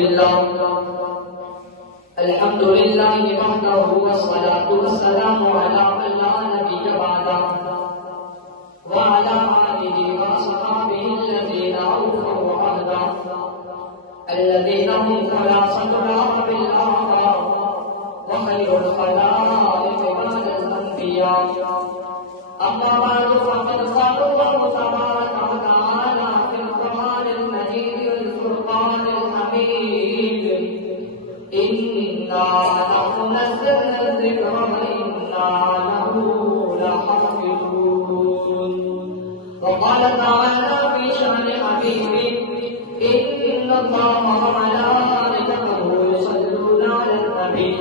لله الحمد لله وحده والصلاة والسلام على من لا نبي بعده وعلى آله وأصحابه الذين أوفوا عهده الذين هم خلاصة العرب الأعراب وخير الخلائق بعد الأنبياء. أما بعد فقد قال الله تبارك وتعالى في القرآن المجيد والفرقان الحميد: إنا نحن نزلنا الذكر وإنا له لحافظون. وقال تعالى في شأن حبيبه: إن الله وملائكته يصلون على النبي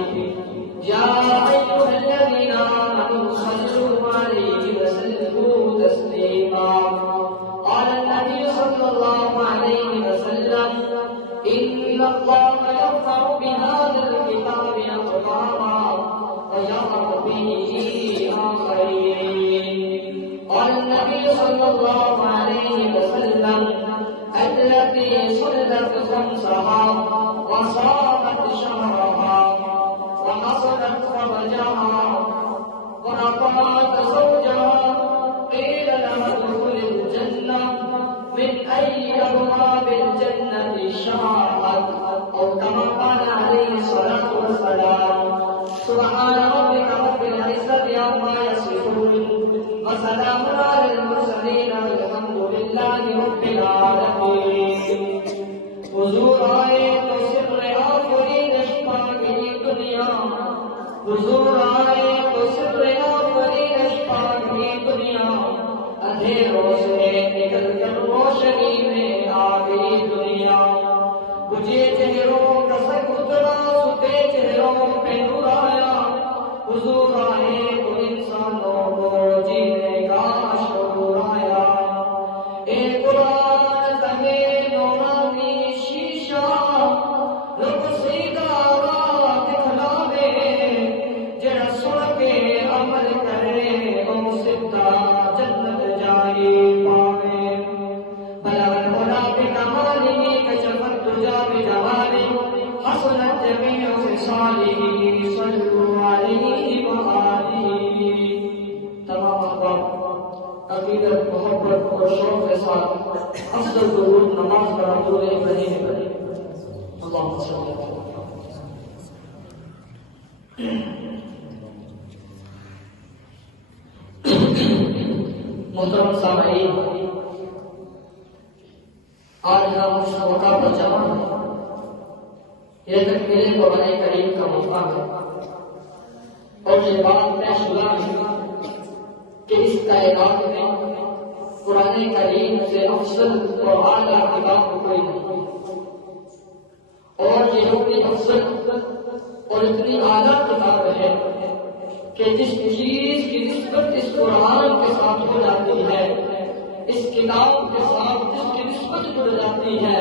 يا أيها الذين آمنوا صلوا عليه وسلموا تسليما. قال النبي صلى الله عليه وسلم: إن الله يرفع بهذا الكتاب أقواما ويضع به آخرين. قال النبي صلى الله عليه وسلم: التي صلت خمسها وصامت شهرها وحصلت فرجها وأطاعت زوجها قيل لها ادخل الجنة من أي أبواب الجنة شاءت، أو كما قال عليه الصلاة والسلام. سبحان ربك رب العزة عما يصفون وسلام على المرسلين والحمد لله رب العالمين. حضور آئے تو سر آفرین اشفاقی دنیا، حضور آئے تو سر آفرین اشفاقی دنیا، اندھیروں سے نکل کر روشنی میں آ گئی دنیا. بجھے چہروں کا سب اترا، ستے چہروں پہ نور آیا. حضور آئے تو انسانوں کو جینے کا شعور آیا. اے قرآن تمہیں نورانی شیشہ رب سیدھا راہ دکھلاوے، جڑا سن کے عمل کرے وہ سدھا جنت جائی پاوے. بلغ العلا بکمالہ کشف الدجی بجمالہ حسنت جمیع خصالہ صلوا علیہ وآلہ. تمام احباب عقیدت، محبت اور شوق کے ساتھ افضل درود نماز کا درود ابراہیم پڑھیں. اللہم صل علی محترم سامعین، آج ہم اس موقع پر جمع ہیں. یہ تکمیل قرآن کریم کا موقع ہے اور یہ بات طے شدہ ہے کہ اس کائنات میں قرآن کریم سے افضل اور اعلیٰ کتاب کوئی نہیں، اور یہ اتنی افضل اور اتنی اعلیٰ کتاب ہے کہ جس چیز کی نسبت اس قرآن کے ساتھ ہو جاتی ہے، اس کتاب کے ساتھ جس کی نسبت جڑ جاتی ہے،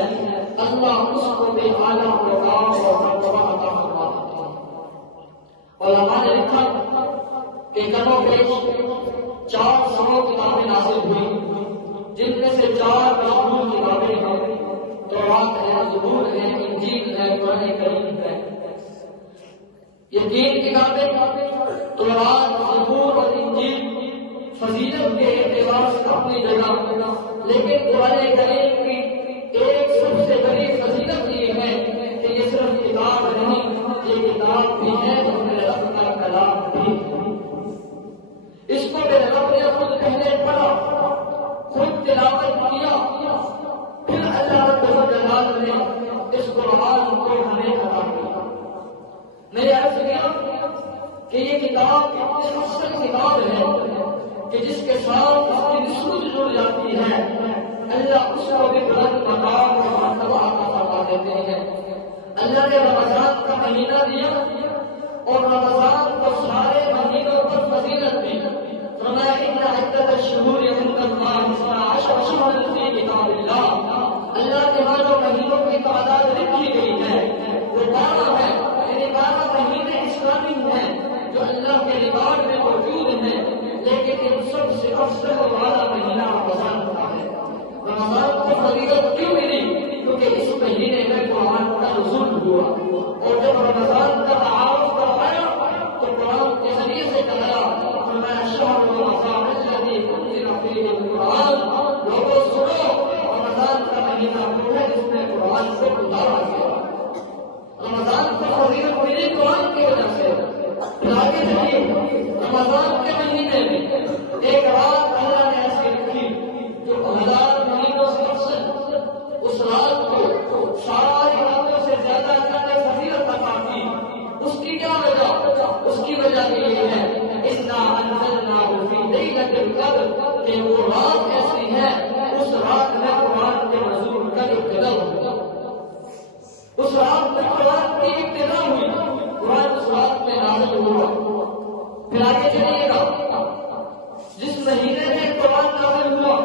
اللہ اس کو بھی اعلیٰ مقام اور مرتبہ عطا فرماتا ہے. علماء نے لکھا کہ کم و بیش 400 کتابیں نازل ہوئی، جن میں سے 4 مشہور کتابیں ہیں: تورات ہے، زبور ہے، انجیل ہے، قرآن کریم ہے. یہ 3 کتابیں تورات، زبور اور انجیل فضیلت کے اعتبار سے اپنی جگہ، لیکن قرآن کریم کی ایک سب سے بڑی فضیلت یہ ہے کہ یہ صرف کتاب نہیں، یہ کتاب بھی ہے اور میرے رب کا کلام بھی ہے. اس کو میرے رب نے خود پہلے پڑھا، خود تلاوت کیا، پھر اللہ رب الجلال نے اس قرآن کو ہمیں عطا کیا. میں نے عرض کیا کہ یہ کتاب اتنی افضل کتاب ہے کہ جس کے ساتھ اس کی نسبت جڑ جاتی ہے، اللہ اس کو بھی بلند مقام اور مرتبہ عطا فرما دیتے ہیں. اللہ نے رمضان کا مہینہ دیا اور رمضان کو سارے مہینوں پر فضیلت دی. فرمایا: ان عدت الشہور عند اللہ 12 شہرا فی کتاب اللہ. اللہ کے ہاں جو مہینوں کی تعداد لکھی گئی ہے وہ 12 ہے، یعنی 12 مہینے اسلامی ہیں جو اللہ کے ریکارڈ میں موجود ہیں. لیکن ان سب سے افضل والا مہینہ رمضان کا ہے. رمضان کو فضیلت کیوں ملی؟ کیونکہ اس مہینے میں قرآن کا نزول ہوا، اور جب رمضان کا تعارف کروایا تو قرآن کے ذریعے سے کہا فرمایا شہر رمضان الذی انزل فیہ القرآن، لوگوں سنو رمضان کا مہینہ وہ ہے جس میں قرآن کو اتارا گیا۔ رمضان کو فضیلت ملی قرآن کی وجہ سے۔ آگے چلیے رمضان کے مہینے میں ایک رات اللہ نے ایسی رکھی جو 1000 مہینوں سے افضل، اس رات کو ساری راتوں سے زیادہ اللہ نے فضیلت عطا کی۔ اس کی کیا وجہ؟ اس کی وجہ یہ ہے انا انزلناہ فی لیلۃ القدر، کہ وہ رات ایسی ہے اس رات میں قرآن کے نزول کا ابتدا ہوا، اس رات میں قرآن کی ابتدا ہوئی، قرآن اس رات میں نازل ہوا۔ پھر آگے چلیے گا جس مہینے میں قرآن نازل ہوا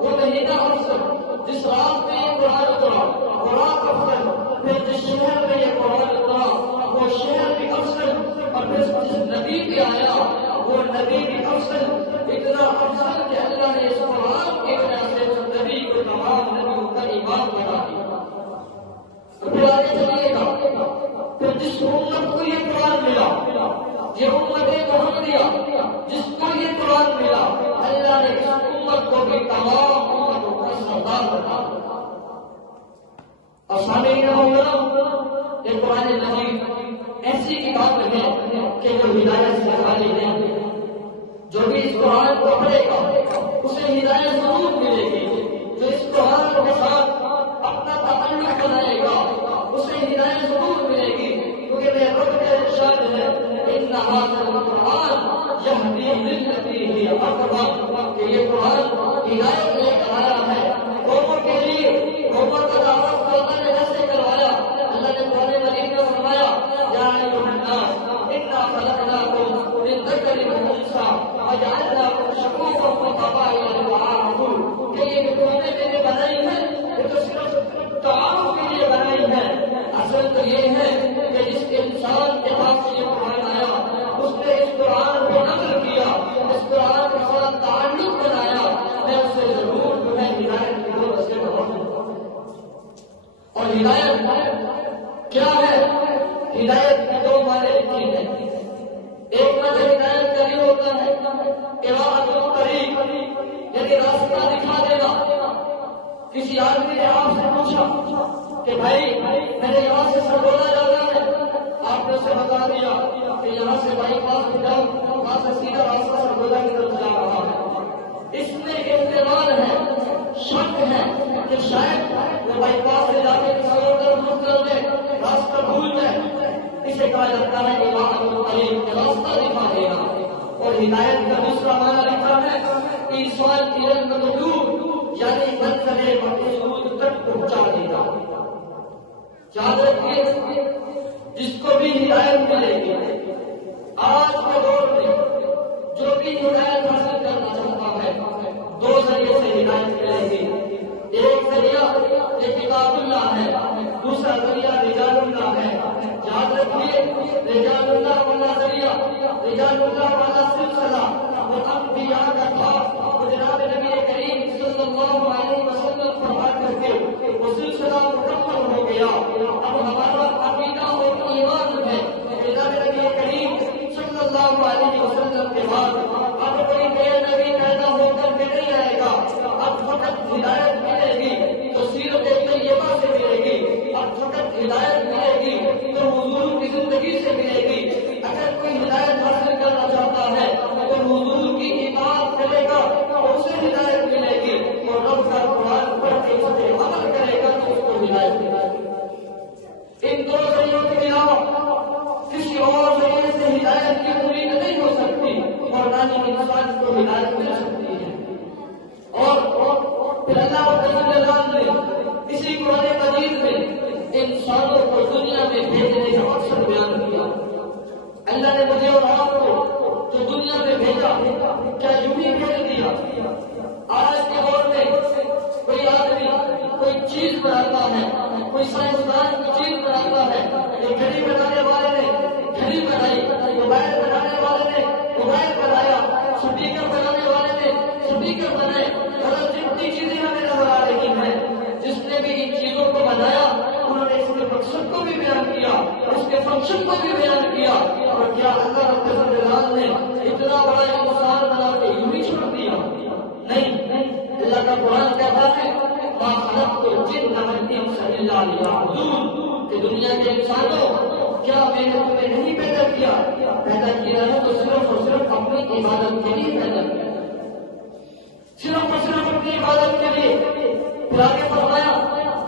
وہ مہینہ افضل، جس رات میں یہ قرآن اترا وہ رات افضل، پھر جس شہر میں یہ قرآن اترا وہ شہر بھی افضل، اور پھر جس نبی بھی آیا وہ نبی بھی افضل، اتنا افضل کہ اللہ نے اس قرآن کی وجہ سے اس نبی کو تمام نبیوں کا امام بنا دیا۔ تو پھر آگے چلیے گا پھر جس امت کو یہ قرآن ملا، یہ امت محمدیہ جس کو یہ قرآن ملا، اللہ نے اس امت کو بھی تمام امتوں کا سردار بنا دیا۔ اور سامعین محترم، یہ قرآن مجید ایسی کتاب ہے کہ جو ہدایت سے خالی نہیں ہے، جو بھی اس قرآن کو پڑھے گا اسے ہدایت ضرور ملے گی، جو اس قرآن کے ساتھ اپنا تعلق بنائے گا اسے ہدایت ضرور ملے گی، کیونکہ میرے رب کا ارشاد ہے ان ھذا القرآن یہدی للتی ہی اقوم، کہ یہ قرآن ہدایت لے کر آیا ہے قوموں کے لیے، قوموں کا دعوت کو اللہ نے جیسے کروایا۔ اللہ نے قرآن مجید میں فرمایا یا ایھا الناس انا خلقناکم من ذکر وانثی وجعلناکم شعوبا وقبائل لتعارفوا، کہ یہ جو ہمیں نے بنائی ہے یہ تو صرف تعارف کے لیے بنائی ہے، اصل تو یہ ہے کہ جس انسان کے پاس یہ قرآن آیا اس نے اس قرآن کو نقل کیا، اس قرآن کے ساتھ تعلق بنایا، میں اسے ضرور تمہیں ہدایت کی طرف سے بڑھاؤں۔ اور ہدایت کیا ہے؟ ہدایت کے دو معنی لکھی ہیں، ایک معنی ہدایت کا یہ ہوتا ہے قراءۃ الطریق، یعنی راستہ دکھا دینا۔ کسی آدمی نے آپ سے پوچھا کہ بھائی میرے یہاں سے سرگودا جانا ہے، آپ نے اسے بتا دیا کہ یہاں سے بائی پاس پہ جاؤ، وہاں سے سیدھا راستہ سرگودا کی طرف جا رہا ہے۔ اس میں احتمال ہے، شک ہے کہ شاید وہ بائی پاس سے جا کے کسی اور طرف رخ کر دے، راستہ بھول جائے، اسے کہا جاتا ہے قراءۃ الطریق، راستہ دکھا دینا۔ اور ہدایت کا دوسرا معنی لکھا ہے ایصال الی المطلوب، یعنی منزل مقصود تک پہنچا دینا۔ یاد رکھیے جس کو بھی ہدایت ملے گی آج کے دور میں، جو بھی ہدایت حاصل کرنا چاہتا ہے دو ذریعے سے ہدایت ملے گی۔ ایک ذریعہ یہ کتاب اللہ ہے، دوسرا ذریعہ رجال اللہ ہے۔ یاد رکھیے رجال اللہ والا ذریعہ، رجال اللہ والا سلسلہ وہ انبیاء کا تھا، وہ جناب نبی کریم صلی اللہ علیہ وسلم فرما کر کے وہ سلسلہ مکمل ہو گیا۔ اب ہمارا عقیدہ اور ایمان ہے کہ جناب نبی کریم صلی اللہ علیہ وسلم کے بعد اب کوئی نیا نبی پیدا ہو کر کے نہیں آئے گا، اب فقط ہدایت ملے گی تو سیرت طیبہ سے ملے گی، اب فقط ہدایت ملے گی تو حضور کی زندگی سے ملے گی۔ اگر کوئی ہدایت حاصل کرنا چاہتا ہے تو حضور کی اطاعت کرے گا تو اسے ہدایت ملے گی، اور رب کا قرآن پڑھ کے اس پہ عمل کرے گا تو اس کو ہدایت ملے گی۔ ان دو ذریعوں کے علاوہ کسی اور ذریعے سے ہدایت کی امید نہیں ہو سکتی، اور نہ ہی انسان کو ہدایت مل سکتی ہے۔ اور پھر اللہ تعالیٰ نے اسی قرآن مجید میں انسانوں کو دنیا میں بھیجنے کا مقصد بیان کیا۔ اللہ نے مجھے اور آپ کو جو دنیا میں بھیجا کیا یوں ہی بھیج دیا؟ آج کے دور میں کوئی آدمی کوئی چیز بناتا ہے، کوئی سائنسدان کوئی چیز بناتا ہے، ایک گھڑی بنانے والے نے گھڑی بنائی، موبائل بنانے والے نے موبائل بنایا، سپیکر بنانے والے نے سپیکر بنائے، اور جتنی چیزیں ہمیں نظر آ رہی ہیں، جس نے بھی ان چیزوں کو بنایا انہوں نے اس کے مقصد کو بھی بیان کیا فنکشن کو بھی بیان کیا، اور کیا اللہ رب العزت نے اتنا بڑا انسان بنا کے یوں ہی چھوڑ دیا؟ نہیں، اللہ کا قرآن کہتا ہے ما خلقت الجن والانس الا ليعبدون، کہ دنیا کے انسانوں کیا میں نے تمہیں نہیں پیدا کیا؟ پیدا کیا ہے تو صرف اور صرف اپنی عبادت کے لیے پیدا کیا، صرف اور صرف اپنی عبادت کے لیے۔ پھر آگے فرمایا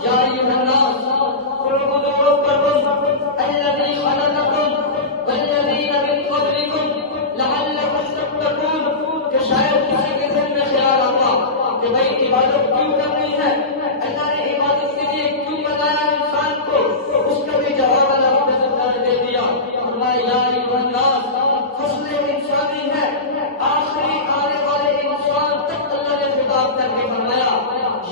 یا ایھا الناس اعبدوا ربکم الذی خلقکم والذین من قبلکم لعلکم تتقون، کہ شاید کسی کے ذہن میں خیال آتا کہ بھائی عبادت کیوں کرنی ہے، اللہ نے عبادت کے لیے کیوں بنایا انسان کو؟ اس کا بھی جواب اللہ رب العزت نے دے دیا، فرمایا یا ایھا الناس، فصل انسانی ہے، آخری آنے والے انسان تک اللہ نے خطاب کر کے فرمایا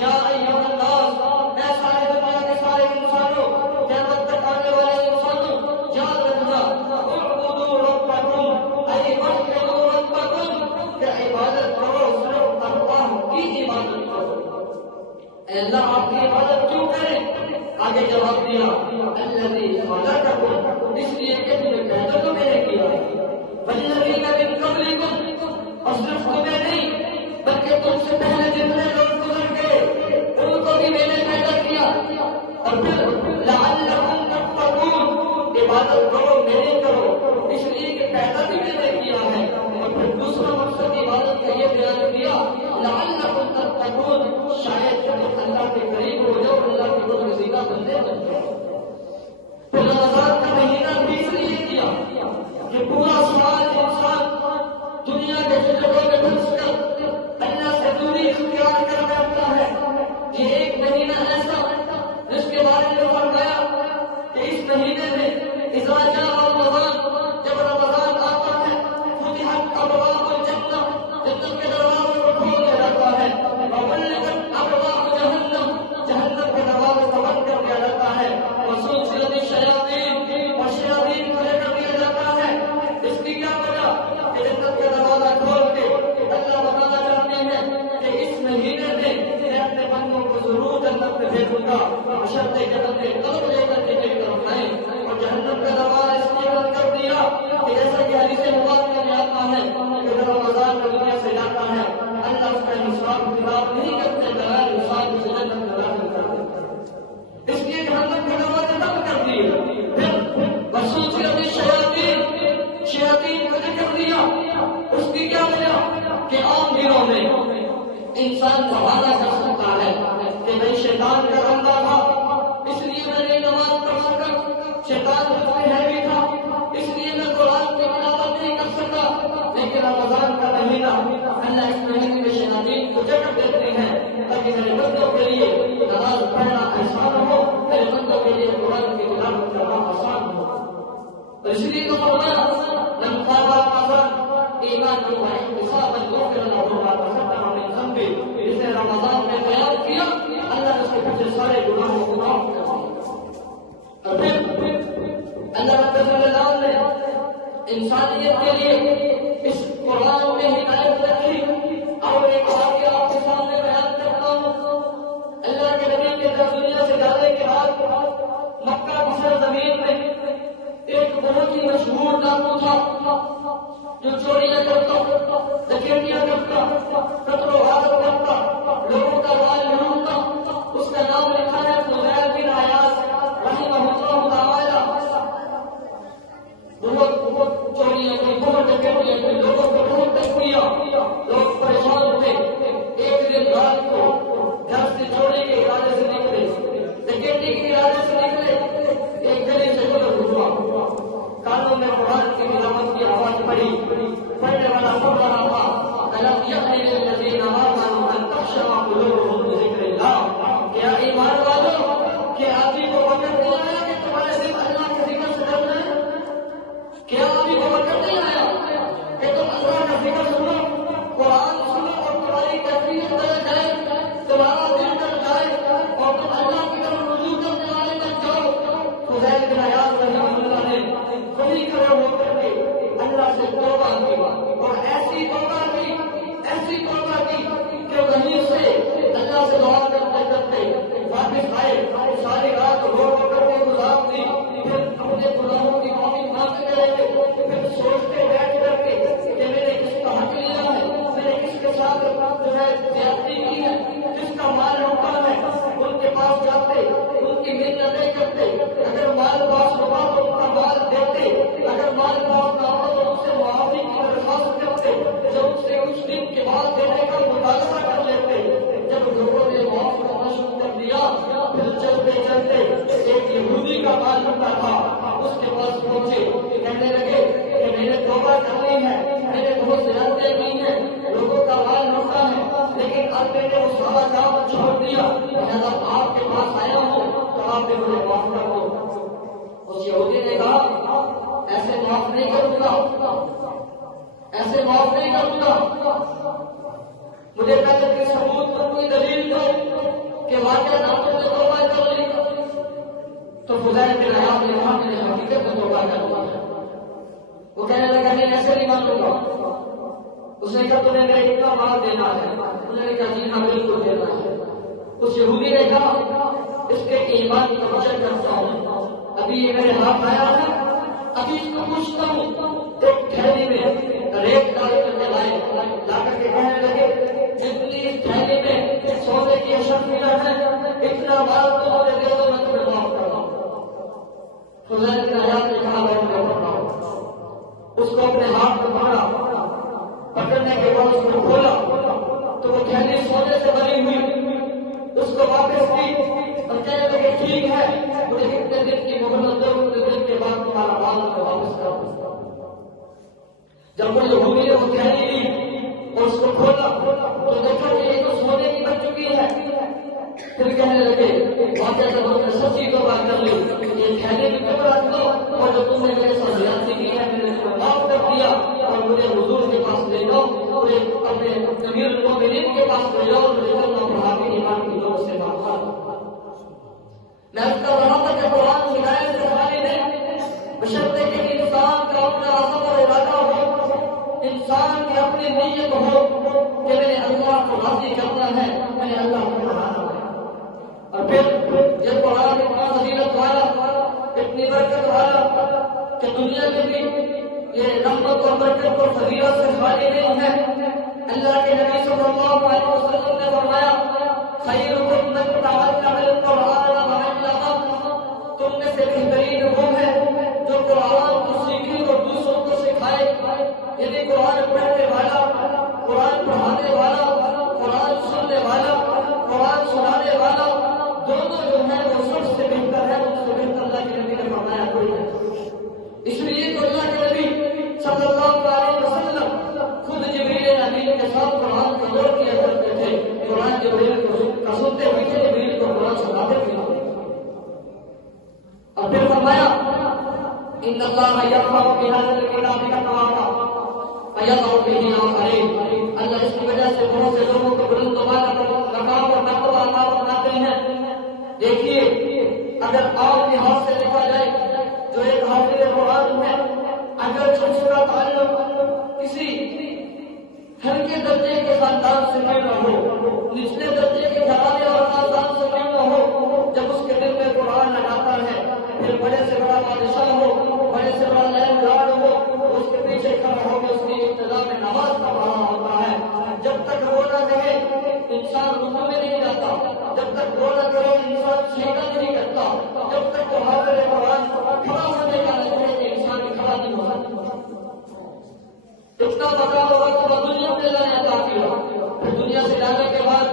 یا ایھا الناس، اے سارے دنیا کے سارے انسانوں، قیامت تک آنے والے انسانوں، یاد رکھنا اعبدوا ربکم اے وحدوا ربکم، کہ عبادت کرو صرف اللہ کی عبادت کرو۔ اے اللہ آپ کی عبادت کیوں کریں؟ آگے جواب دیا الذی خلقکم، اس لیے کہ تمہیں پیدا تو میں نے کیا ہے، والذین من قبلکم، اور صرف تمہیں نہیں بلکہ تم سے پہلے جتنے لوگ گزر گئے ان کو بھی میں نے پیدا کیا، اور پھر لعلکم تتقون، عبادت کرو میری کرو، اس لیے کہ پیدا بھی میں نے کیا ہے، اور پھر دوسرا مقصد عبادت کا یہ بیان کیا لعلکم تتقون، شاید تم اللہ کے قریب ہو جاؤ، اللہ کے برگزیدہ بندے بن جاؤ۔ پھر رمضان کا مہینہ بھی اس لیے کیا کہ پورا سال انسان دنیا کے جگہوں میں پھنس کر اللہ سے دوری اختیار کر بیٹھتا ہے۔ یہ ایک مہینہ ایسا جس کے بارے میں فرمایا کہ اس مہینے میں اذا جاء رمضان، جب رمضان آتا ہے فتحت ابواب الجنہ، جنت کے دروازوں کو کھول دیا جاتا ہے، وغلقت ابواب جہنم، جہنم کے دروازے کو بند کر دیا جاتا ہے، وسلسلت الشیاطین، اور شیاطین کو لے کر دیا جاتا ہے۔ اس کی کیا وجہ کہ جنت کا دروازہ کھول کے اللہ بتانا چاہتے ہیں کہ اس مہینے میں اپنے بندوں کو ضرور جنت میں بھیجوں گا، بشرطے کہ بندے قدم لے کر کے میری طرف آئیں۔ اور جہنم کا دروازہ اس لیے بند کر دیا کہ جیسا کہ حدیث مبارکہ میں آتا ہے کہ جب رمضان کا دنیا سے جاتا ہے اللہ اس کا حساب کتاب نہیں کرتے، بغیر حساب سے جنت میں داخل کر دیتے، اس لیے جہنم کے دروازے بند کر دیے۔ پھر وسوسۃ الشیاطین، شیاطین کو ذکر دیا، اس کی کیا وجہ کہ عام دنوں میں انسان بہانہ کر سکتا ہے کہ بھائی شیطان کا بندہ تھا اس لیے میں نہیں نماز پڑھ سکا، شیطان مجھ میں ہے بھی تھا اس لیے میں قرآن کی تلاوت نہیں کر سکا، لیکن رمضان کا مہینہ اللہ اس مہینے میں شیاطین کو جگہ دیتے ہیں تاکہ میرے بندوں کے لیے نماز پڑھنا آسان ہو، میرے بندوں کے لیے قرآن کی تلاوت کرنا آسان ہو۔ اس لیے تو فرمایا من قام رمضان ایمانا واحتسابا غفر له ما تقدم من ذنبه، جس نے رمضان میں قیام کیا اللہ نے اس کے پیچھے سارے گناہوں کو معاف کر دیا۔ اور پھر اللہ رب العزت نے انسانیت کے لیے اس قرآن میں ہدایت رکھی، اور ایک واقعہ آپ کے سامنے بیان کرتا ہوں۔ اللہ کے نبی کے دنیا سے جانے کے بعد مکہ کی سرزمین میں ایک بہت ہی مشہور ڈاکو تھا جو چوریاں کرتا، ڈکیتیاں کرتا، قتل و غارت کرتا، لوگوں کا مال لوٹتا۔ اس کا نام لکھا ہے فضیل بن عیاض رحمہ اللہ تعالی۔ بہت چوریاں کی، بہت ڈکیتیاں کی، لوگوں کو بہت تنگ کیا، لوگ پریشان ہوئے۔ ایک دن رات کو گھر سے چوری کے ارادے سے نکلے، ڈکیتی کے ارادے سے نکلے، ایک گلی سے گزر ہوا، کانوں میں قرآن کی تلاوت کی آواز پڑی، پڑھنے والا پڑھ رہا تھا أَلَمْ يَأْنِ لِلَّذِينَ آمَنُوا أَن تَخْشَعَ قُلُوبُهُمْ لِذِكْرِ اللَّهِ، کیا ایمان والوں کہ آپ ہی کو وقت نہیں آیا کہ تمہارے دل اللہ کے ذکر سے ڈر جائے؟ کیا آپ ہی کو وقت نہیں آیا کہ تم اللہ کا ذکر سنو، قرآن سنو اور تمہاری کیفیت بدل جائے، تمہارا دل ڈر جائے اور تم اللہ کی طرف رجوع کرنے والے بن جاؤ؟ فضیل بن عیاض رحمہ اللہ نے وہی کھڑے ہو کر کے اللہ سے توبہ کی، اور ایسی توبہ کی کہ وہیں سے اللہ سے دعا کرتے کرتے واپس آئے، ساری رات رو رو کر کے گزار دی، پھر اپنے گناہوں کی جو ہے زیادتی کی ہے، جس کا مال لوٹا ہے، ان کے پاس جاتے، ان کی منتیں کرتے، اگر مال پاس ہوگا تو ان کا مال دیتے، اگر مال پاس نہ ہو تو ان سے معافی کی درخواست کرتے، جب ان سے کچھ دن کے بعد دینے کا مطالبہ کر لیتے۔ جب لوگوں نے معاف کرنا شروع کر دیا، پھر چلتے چلتے ایک یہودی کا مال لوٹا تھا، اس کے پاس پہنچے، کہنے لگے کہ میں نے توبہ کرنی ہے، میں نے بہت زیادتیاں کی ہیں، لوگوں کا مال لوٹا ہے، لیکن اب میں نے وہ سارا کام چھوڑ دیا، لہٰذا آپ کے پاس آیا ہوں تو آپ نے مجھے معاف کر دو۔ اس یہودی نے کہا ایسے معاف نہیں کروں گا، ایسے معاف نہیں کروں گا، مجھے پہلے کوئی ثبوت پر کوئی دلیل دو کہ واقعہ نہ تم نے توبہ کر لی۔ تو فضیل بن عیاض نے کہا میں نے حقیقت میں توبہ کر لی۔ وہ کہنے لگا نہیں ایسے نہیں مان لوں گا۔ اس نے کہا تمہیں میرے اتنا مال دینا ہے؟ انہوں نے کہا جی ہاں بالکل دینا ہے۔ اس یہودی نے کہا اس کے ایمان کا وجہ کرتا ہوں، ابھی یہ میرے ہاتھ آیا ہے، ابھی اس کو پوچھتا ہوں، ایک تھیلی میں ریت ڈال کر کے لائے، لا کر کے کہنے لگے جتنی اس تھیلی میں سونے کی اشرفیاں ہیں اتنا مال تو مجھے دے دو، میں تمہیں معاف کر دوں۔ فضیل بن عیاض نے کہا میں تمہیں بتاؤں۔ اس کو اپنے ہاتھ میں پکڑا، پکڑنے کے بعد اس کو کھولا تو وہ تھیلی سونے سے بنی ہوئی، اس کو واپس کی اور کہنے لگے ٹھیک ہے مجھے کتنے دن کی مہلت دو، کتنے دن کے بعد تمہارا مال کو واپس کر دوں۔ جب وہ یہودی نے وہ تھیلی لی اور اس کو کھولا تو دیکھا کہ یہ تو سونے کی بن چکی ہے، پھر کہنے لگے واقعہ جب ہم نے سچی توبہ کر لی، یہ تھیلی بھی کب رکھ دو اور جو تم نے میرے ساتھ زیادتی کی ہے میں نے اس کو معاف کر دیا اور مجھے حضور کے پاس لے جاؤ، مجھے اپنے امیر المومنین کے پاس لے جاؤ اور مجھے کلمہ پڑھا کے ایمان کی لوگوں سے معاف کر دو۔ میں اس کا وہاں تک کہ قرآن ہدایت سے خالی نہیں، بشرطے کہ انسان کا اپنا عزم اور ارادہ ہو، انسان کی اپنی نیت ہو کہ میں نے اللہ کو راضی کرنا ہے، میں نے اللہ کو منانا ہے۔ اور پھر یہ قرآن اتنا فضیلت والا، اتنی برکت والا کہ دنیا میں بھی یہ رحمت اور برکت اور فضیلت سے خالی نہیں ہے۔ اللہ کے نبی صلی اللہ علیہ وسلم نے فرمایا خیرکم من تعلم القرآن وعلمہ، تم میں سے بہترین وہ ہے جو قرآن کو سیکھے اور دوسروں کو سکھائے، یعنی قرآن پڑھنے والا، قرآن پڑھانے والا، قرآن سننے والا، قرآن سنانے والا، دونوں جو ہے وہ سب سے بہتر ہے، اس سے بہتر اللہ کے نبی نے فرمایا کوئی نہیں۔ اس لیے تو اللہ کے نبی صلی اللہ علیہ وسلم خود جبریل امین کے ساتھ قرآن کا دور کیا کرتے تھے، قرآن جبریل کو سنتے ہوئے تھے، جبریل کو قرآن سناتے تھے۔ اور پھر فرمایا ان اللہ یرفع بہذا الکتاب اقواما ویضع به آخرین، اللہ اس کی وجہ سے بہت سے لوگوں کو بلند و بالا مقام اور مرتبہ عطا فرماتے ہیں۔ دیکھیے اگر آپ کے ہاتھ سے لکھا جائے جو ایک حافظ قرآن ہے، اگر اس کا تعلق کسی ہلکے درجے کے خاندان سے کیوں نہ ہو، نچلے درجے کے گھرانے اور خاندان سے کیوں نہ ہو، جب اس کے دل میں قرآن لگاتا ہے، پھر بڑے سے بڑا بادشاہ ہو، بڑے سے بڑا لینڈ لارڈ ہو، اس کے پیچھے کھڑا ہو کے اس کی ابتدا میں نماز کا پڑھا ہوتا ہے۔ جب تک وہ نہ کہے انسان رکوع میں نہیں جاتا، جب تک وہ نہ کرے انسان سجدہ نہیں کرتا، جب تک وہ حافظ قرآن کھڑا ہونے کا نہ کہے کہ انسان کھڑا نہیں ہو سکتا۔ اتنا بڑا ہوگا تو دنیا میں لانے عطا کیا، پھر دنیا سے جانے کے بعد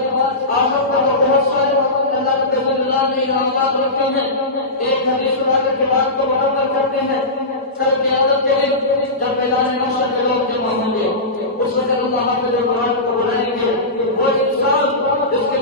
آخرت پر بہت سارے اللہ کے اللہ نے انعامات رکھے ہیں۔ ایک حدیث سنا کر کے بات کو مکمل کرتے ہیں، کل قیامت کے دن جب میدان محشر میں لوگ جمع ہوں گے، اس وقت اللہ حافظ قرآن کو بلائیں گے، وہ انسان جس کے